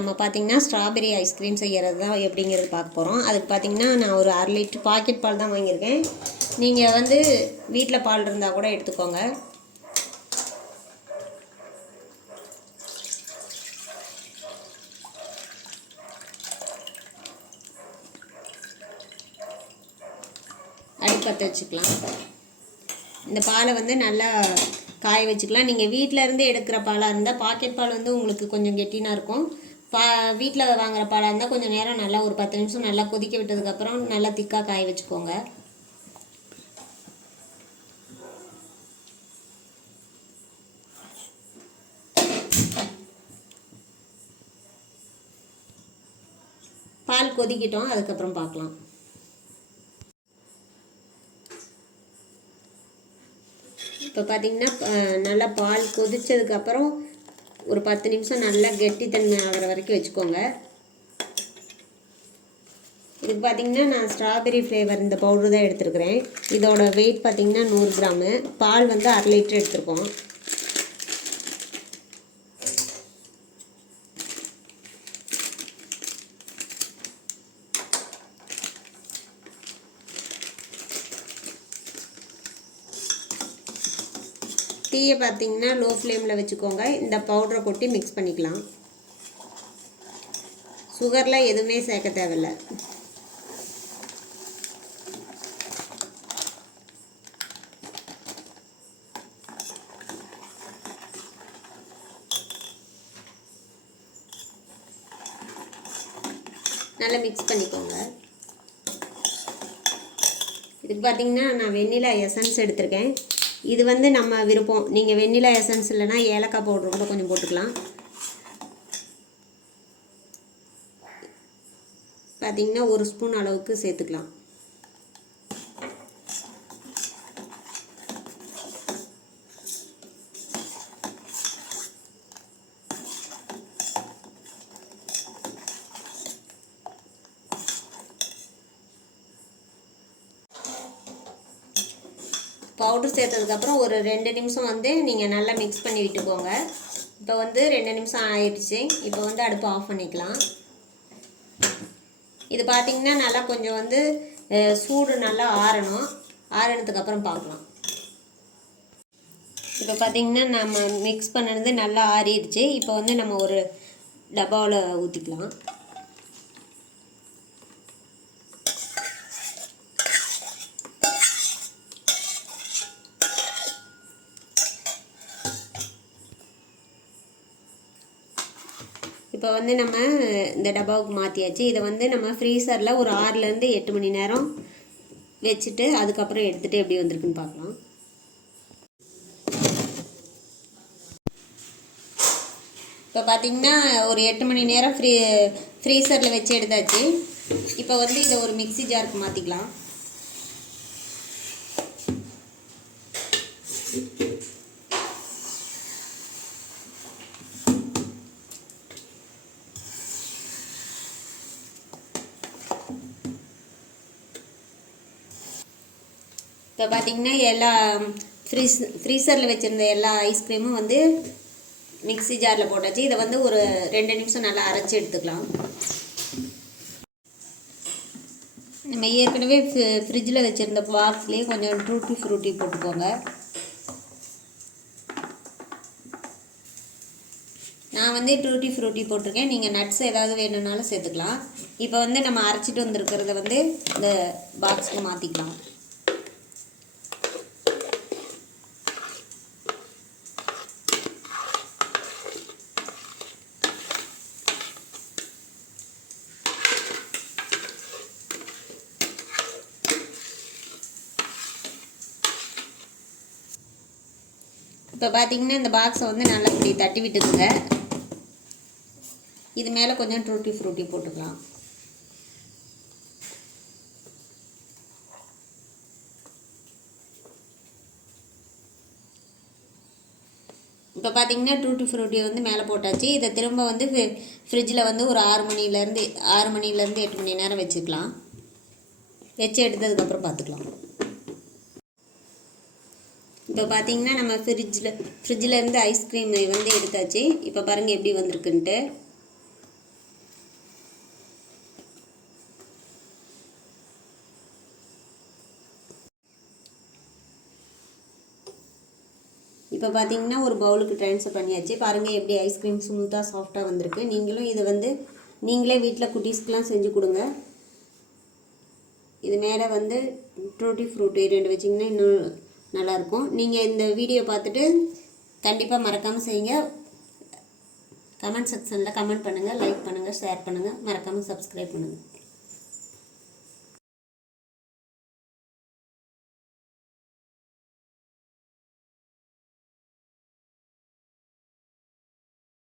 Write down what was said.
நம்ம பார்த்திங்கன்னா strawberry ice cream செய்கிறது தான் எப்படிங்கிறது பார்க்க போகிறோம். அதுக்கு பார்த்திங்கன்னா நான் ஒரு 1/2 லிட்டர் பாக்கெட் பால் தான் வாங்கியிருக்கேன். நீங்கள் வந்து வீட்டில் பால் இருந்தால் கூட எடுத்துக்கோங்க. அடுப்பத்தை வச்சுக்கலாம். இந்த பாலை வந்து நல்லா காய வச்சுக்கலாம். நீங்கள் வீட்டில் இருந்து எடுக்கிற பாலாக இருந்தால் பாக்கெட் பால் வந்து உங்களுக்கு கொஞ்சம் கெட்டினாக இருக்கும். வீட்டில் வாங்குகிற பாலாக இருந்தால் கொஞ்சம் நேரம் நல்லா ஒரு 10 நிமிஷம் நல்லா கொதிக்க விட்டதுக்கப்புறம் நல்லா திக்காக காய வச்சுக்கோங்க. பால் கொதிக்கிட்டோம், அதுக்கப்புறம் பார்க்கலாம். இப்போ பார்த்திங்கன்னா நல்லா பால் கொதித்ததுக்கப்புறம் ஒரு 10 நிமிஷம் நல்லா கெட்டித்தன்மை ஆகிற வரைக்கும் வச்சுக்கோங்க. இதுக்கு பார்த்திங்கன்னா நான் ஸ்ட்ராபெரி ஃப்ளேவர் இந்த பவுடர் தான் எடுத்துருக்கிறேன். இதோட வெயிட் பார்த்திங்கன்னா 100 கிராமு. பால் வந்து 1/2 லிட்டர் எடுத்துருக்கோம். டீயை பார்த்திங்கன்னா லோ ஃப்ளேமில் வச்சுக்கோங்க. இந்த பவுடரை கொட்டி மிக்ஸ் பண்ணிக்கலாம். சுகர்லாம் எதுவுமே சேர்க்க தேவையில்லை. நல்லா மிக்ஸ் பண்ணிக்கோங்க. இதுக்கு பார்த்திங்கன்னா நான் வெண்ணிலா எசன்ஸ் எடுத்திருக்கேன். இது வந்து நம்ம விருப்பம். நீங்கள் வெண்ணிலா எசன்ஸ் இல்லைனா ஏலக்காய் பவுடர் கூட கொஞ்சம் போட்டுக்கலாம். பார்த்திங்கன்னா 1 ஸ்பூன் அளவுக்கு சேர்த்துக்கலாம். பவுடர் சேர்த்ததுக்கப்புறம் ஒரு 2 நிமிஷம் வந்து நீங்கள் நல்லா மிக்ஸ் பண்ணி விட்டுக்கோங்க. இப்போ வந்து 2 நிமிஷம் ஆயிடுச்சு. இப்போ வந்து அடுப்பு ஆஃப் பண்ணிக்கலாம். இது பார்த்திங்கன்னா நல்லா கொஞ்சம் வந்து சூடு நல்லா ஆறணும். ஆறினதுக்கப்புறம் பார்க்கலாம். இப்போ பார்த்திங்கன்னா நம்ம மிக்ஸ் பண்ணது நல்லா ஆறிடுச்சு. இப்போ வந்து நம்ம ஒரு டப்பாவில் ஊற்றிக்கலாம். இப்போ வந்து நம்ம இந்த டப்பாவுக்கு மாற்றியாச்சு. இதை வந்து நம்ம ஃப்ரீசரில் ஒரு 6லேருந்து 8 மணி நேரம் வச்சுட்டு அதுக்கப்புறம் எடுத்துகிட்டு எப்படி வந்திருக்குன்னு பார்க்கலாம். இப்போ பார்த்திங்கன்னா ஒரு 8 மணி நேரம் ஃப்ரீசரில் வச்சு எடுத்தாச்சு. இப்போ வந்து இதை ஒரு மிக்ஸி ஜாருக்கு மாற்றிக்கலாம். இப்போ பார்த்திங்கன்னா எல்லா ஃப்ரீசரில் வச்சுருந்த எல்லா ஐஸ்கிரீமும் வந்து மிக்ஸி ஜாரில் போட்டாச்சு. இதை வந்து ஒரு 2 நிமிஷம் நல்லா அரைச்சி எடுத்துக்கலாம். நம்ம ஏற்கனவே ஃப்ரிட்ஜில் வச்சுருந்த பாக்ஸ்லேயே கொஞ்சம் டூட்டி ஃப்ரூட்டி போட்டுக்கோங்க. நான் வந்து டூட்டி ஃப்ரூட்டி போட்டிருக்கேன். நீங்கள் நட்ஸ் ஏதாவது வேணும்னாலும் சேர்த்துக்கலாம். இப்போ வந்து நம்ம அரைச்சிட்டு வந்துருக்கிறத வந்து இந்த பாக்ஸுக்கு மாற்றிக்கலாம். இப்போ பார்த்திங்கன்னா இந்த பாக்ஸை வந்து நல்லா இப்படி தட்டி விட்டுக்குங்க. இது மேலே கொஞ்சம் டூட்டி ஃப்ரூட்டி போட்டுக்கலாம். இப்போ பார்த்திங்கன்னா டூட்டி ஃப்ரூட்டி வந்து மேலே போட்டாச்சு. இதை திரும்ப வந்து ஃப்ரிட்ஜில் வந்து ஒரு 6 மணிலேருந்து 8 மணி நேரம் வச்சுக்கலாம். வச்சு எடுத்ததுக்கப்புறம் பார்த்துக்கலாம். இப்போ பார்த்தீங்கன்னா நம்ம ஃப்ரிட்ஜில் இருந்து ஐஸ்கிரீம் வந்து எடுத்தாச்சு. இப்போ பாருங்கள் எப்படி வந்திருக்குன்ட்டு. இப்போ பார்த்தீங்கன்னா ஒரு பவுலுக்கு ட்ரான்ஸ்ஃபர் பண்ணியாச்சு. பாருங்கள் எப்படி ஐஸ்கிரீம் ஸ்மூத்தாக சாஃப்டாக வந்திருக்கு. நீங்களும் இதை வந்து நீங்களே வீட்டில் குட்டீஸ்க்கெலாம் செஞ்சு கொடுங்க. இது மேலே வந்து டூட்டி ஃப்ரூட்டி 2 வச்சிங்கன்னா இன்னும் நல்லாயிருக்கும். நீங்கள் இந்த வீடியோ பார்த்துட்டு கண்டிப்பாக மறக்காமல் செய்யுங்க. கமெண்ட் செக்ஷனில் கமெண்ட் பண்ணுங்கள், லைக் பண்ணுங்கள், ஷேர் பண்ணுங்கள், மறக்காமல் சப்ஸ்கிரைப் பண்ணுங்கள்.